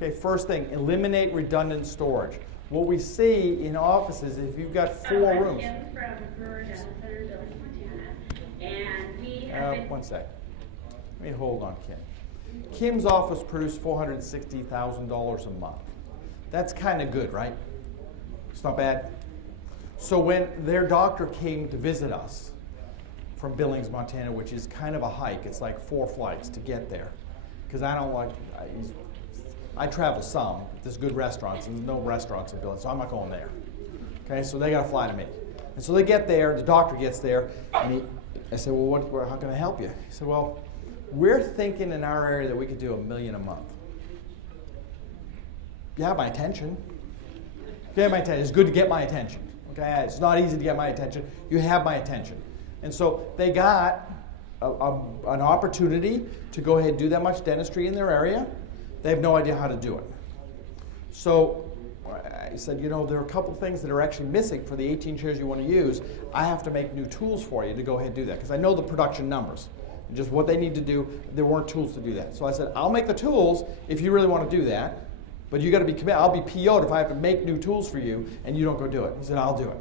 Okay, first thing, eliminate redundant storage. What we see in offices, if you've got 4 rooms. I'm Kim from Brewer Dental Center, Billings, Montana, and we have been... One sec. Let me hold on, Kim. Kim's office produced $460,000 a month. That's kind of good, right? It's not bad. So when their doctor came to visit us from Billings, Montana, which is kind of a hike, it's like 4 flights to get there, because I don't like, I travel some. There's good restaurants, and there's no restaurants in Billings, so I'm not going there. Okay, so they got to fly to me. And so they get there, the doctor gets there, and I said, well, how can I help you? He said, well, we're thinking in our area that we could do $1 million a month. You have my attention. You have my attention. It's good to get my attention. Okay, it's not easy to get my attention. You have my attention. And so they got an opportunity to go ahead and do that much dentistry in their area. They have no idea how to do it. So I said, you know, there are a couple things that are actually missing for the 18 chairs you want to use. I have to make new tools for you to go ahead and do that, because I know the production numbers. Just what they need to do, there weren't tools to do that. So I said, I'll make the tools if you really want to do that, but you got to be committed. I'll be PO'd if I have to make new tools for you and you don't go do it. He said, I'll do it.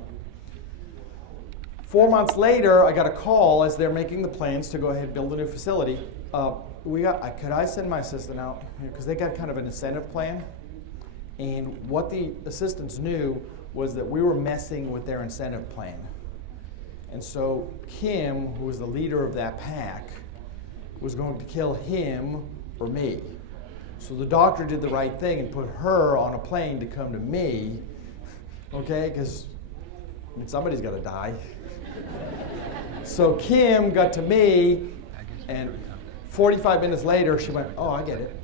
4 months later, I got a call as they're making the plans to go ahead and build a new facility. Could I send my assistant out? Because they got kind of an incentive plan. And what the assistants knew was that we were messing with their incentive plan. And so Kim, who was the leader of that pack, was going to kill him or me. So the doctor did the right thing and put her on a plane to come to me, okay, because somebody's got to die. So Kim got to me, and 45 minutes later, she went, oh, I get it.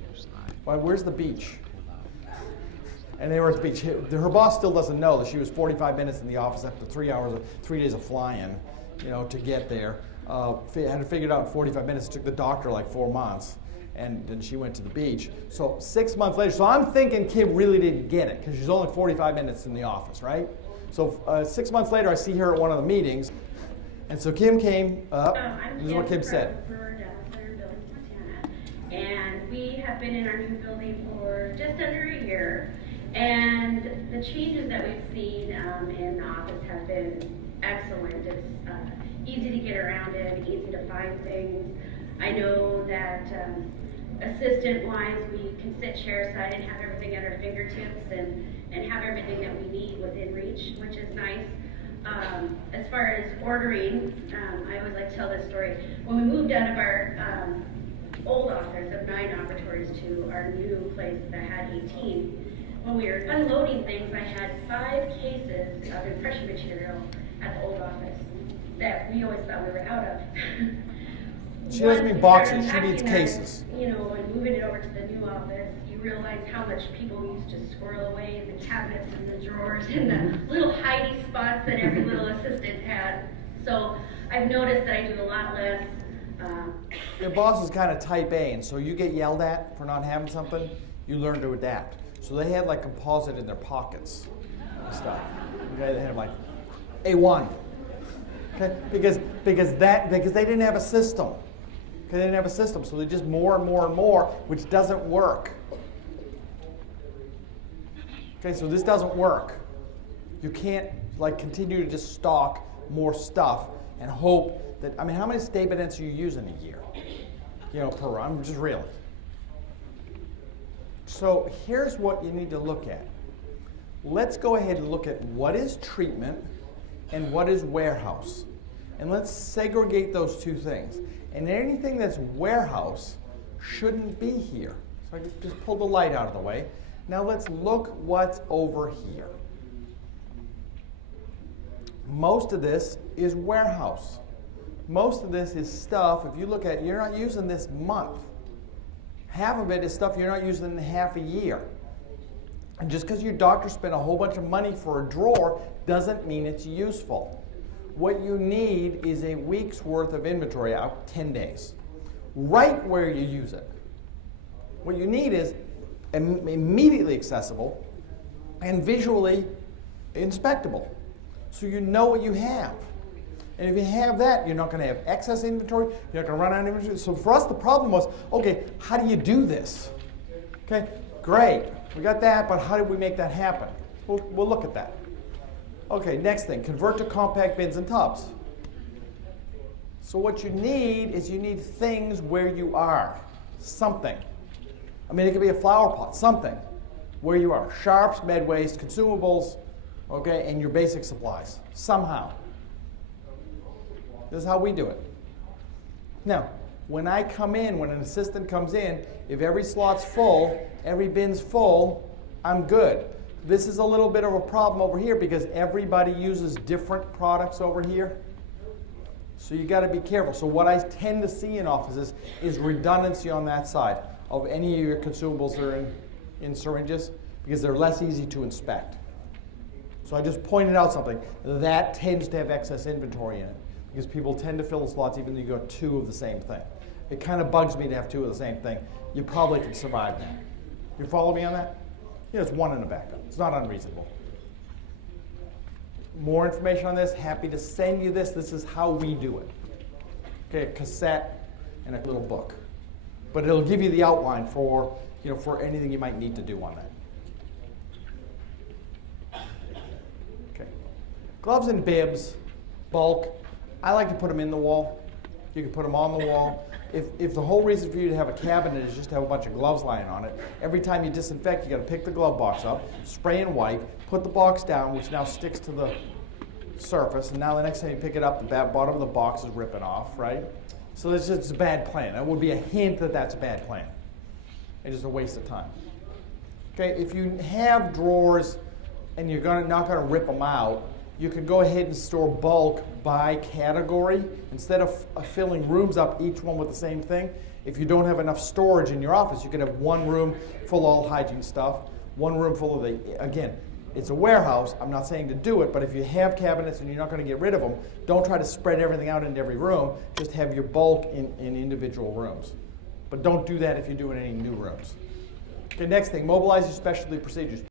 Why, where's the beach? And they were at the beach. Her boss still doesn't know that she was 45 minutes in the office after 3 days of flying, you know, to get there. Had to figure it out in 45 minutes. It took the doctor like 4 months, and then she went to the beach. So 6 months later, so I'm thinking Kim really didn't get it, because she's only 45 minutes in the office, right? So 6 months later, I see her at one of the meetings, and so Kim came up. This is what Kim said. Brewer Dental Center, Billings, Montana, and we have been in our new building for just under a year. And the changes that we've seen in the office have been excellent. It's easy to get around in, easy to find things. I know that assistant-wise, we can sit chair-side and have everything at our fingertips and have everything that we need within reach, which is nice. As far as ordering, I always like to tell this story. When we moved out of our old office of 9 operatories to our new place that had 18, when we were unloading things, I had 5 cases of impression material at the old office that we always thought we were out of. She doesn't mean boxes, she means cases. You know, and moving it over to the new office, you realize how much people used to squirrel away in the cabinets and the drawers and the little hidey spots that every little assistant had. So I've noticed that I do a lot less. Your boss is kind of type A, and so you get yelled at for not having something, you learn to adapt. So they had like composite in their pockets and stuff. Okay, they had like A1. Okay, because they didn't have a system. Okay, they didn't have a system, so they just more and more and more, which doesn't work. Okay, so this doesn't work. You can't like continue to just stock more stuff and hope that. I mean, how many Stay-Bidents are you using a year? You know, per run, just really. So here's what you need to look at. Let's go ahead and look at what is treatment and what is warehouse. And let's segregate those two things. And anything that's warehouse shouldn't be here. So I just pull the light out of the way. Now let's look what's over here. Most of this is warehouse. Most of this is stuff, if you look at it, you're not using this month. Half of it is stuff you're not using in half a year. And just because your doctor spent a whole bunch of money for a drawer doesn't mean it's useful. What you need is a week's worth of inventory out 10 days, right where you use it. What you need is immediately accessible and visually inspectable, so you know what you have. And if you have that, you're not going to have excess inventory, you're not going to run out of inventory. So for us, the problem was, okay, how do you do this? Okay, Great, we got that, but how did we make that happen? We'll look at that. Okay, next thing, convert to compact bins and tubs. So what you need is you need things where you are, something. I mean, it could be a flower pot, something where you are. Sharps, med waste, consumables, okay, and your basic supplies, somehow. This is how we do it. Now, when I come in, when an assistant comes in, if every slot's full, every bin's full, I'm good. This is a little bit of a problem over here because everybody uses different products over here. So you got to be careful. So what I tend to see in offices is redundancy on that side of any of your consumables that are in syringes because they're less easy to inspect. So I just pointed out something. That tends to have excess inventory in it because people tend to fill the slots even though you got two of the same thing. It kind of bugs me to have two of the same thing. You probably can survive that. You follow me on that? Yeah, it's one in the backup. It's not unreasonable. More information on this, happy to send you this. This is how we do it. Okay, a cassette and a little book. But it'll give you the outline for, for anything you might need to do on that. Okay. Gloves and bibs, bulk. I like to put them in the wall. You can put them on the wall. If the whole reason for you to have a cabinet is just to have a bunch of gloves lying on it, every time you disinfect, you got to pick the glove box up, spray and wipe, put the box down, which now sticks to the surface, and now the next time you pick it up, the bottom of the box is ripping off, right? So it's just a bad plan. That would be a hint that that's a bad plan. It's just a waste of time. Okay, if you have drawers and you're not going to rip them out, you can go ahead and store bulk by category. Instead of filling rooms up, each one with the same thing, if you don't have enough storage in your office, you can have one room full of all hygiene stuff, one room full of again, it's a warehouse. I'm not saying to do it, but if you have cabinets and you're not going to get rid of them, don't try to spread everything out into every room. Just have your bulk in individual rooms. But don't do that if you're doing any new rooms. Okay, next thing, mobilize your specialty procedures.